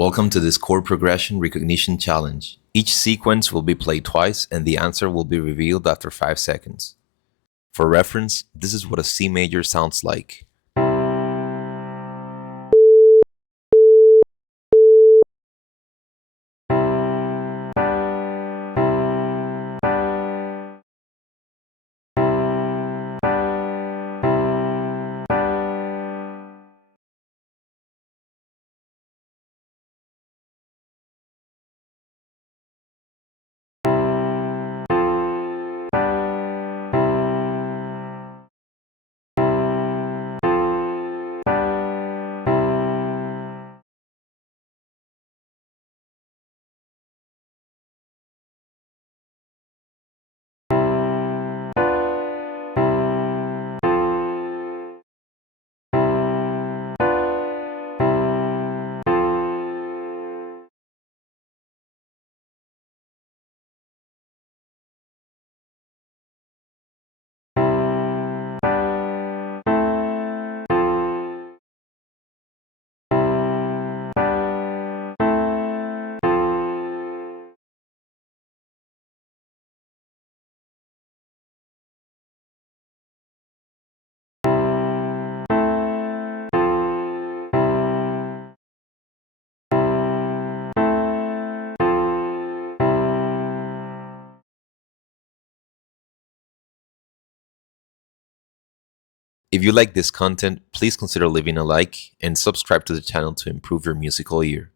Welcome to this chord progression recognition challenge. Each sequence will be played twice and the answer will be revealed after 5 seconds. For reference, this is what a C major sounds like. If you like this content, please consider leaving a like and subscribe to the channel to improve your musical ear.